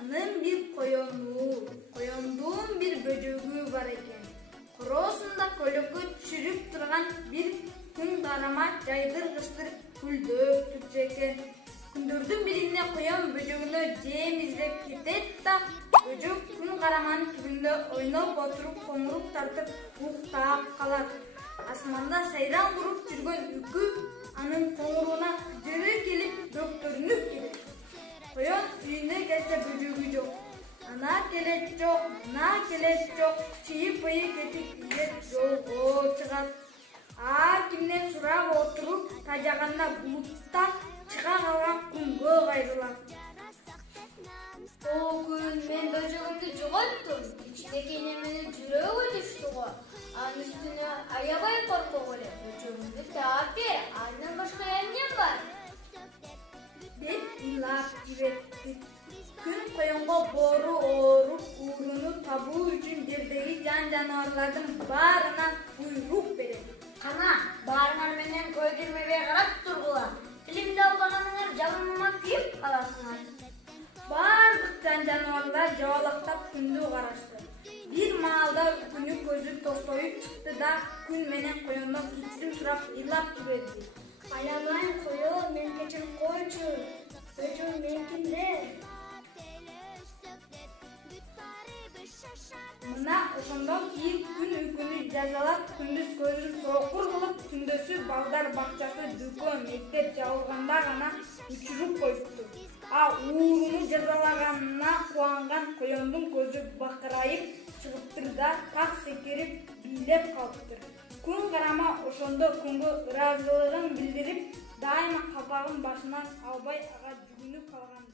Anın bir koyonduğun bir böcöğü var eken. Korosunda kölökö çürüp durgan bir gün karama jaydırgıçtır küldöp tutacak. Күндөрдүн бирине коyon böcöğünü жем izlep кетет да, böcök күн караманын түбүндө ойноп отуруп коңуруп тартып уктап калат. Асманда сайран куруп жүргөн үкү анын коңуруна жыры келип дөктөрүнүп кетет. Коyon үйүнө келсе бөжөгү жок. Ана келет жок, мына келет жок, чыйып-быйы кетип үйгө жолго чыгат. Кимден сурап отуруп тажаганда булуттан чыга калган күнгө кайрылат. О күн, мен бөжөгүмдү жоготтум. Кичинекей немени жүрөгү түштү го. Анын үстүнө аябай коркок эле. Бөжөгүмдү таап бер, андан башка эмнем бар? Деп ыйлап жиберди. Күн коyonго боору ооруп, ууруну табуу үчүн жердеги жан жаныбарлардын баарынан буйрук берет. Кана, баарыңар менен көйдүрмөбөй карап тургула. Тилимди албаганыңар жалыныма күйүп каласыңар. Бардык жан жаныбарлар жабалактап күндү карашты. Бир маалда күнү көзү тосоюп чыкты да күн менен коyonдон кечирим сурап ыйлап жиберди. Аябайм коyon, мен кечирип койчу. Бөжөгүм меникинде. Мына ошондон кийин күн үйкүнү жазалап, күндүз көзүн сокур кылып, түндөсү балдар бакчасы, дүкөн, мектеп жабылганда гана учуруп коюпту. Ууруну жазалаганына кубанган коyondун көзү бакырайып чыгыптыр да так секирип бийлеп калыптыр. Күн карама ошондо күнгө ыраазылыгын билдирип, дайыма капагын башынан албай ага жүгүнүп калган.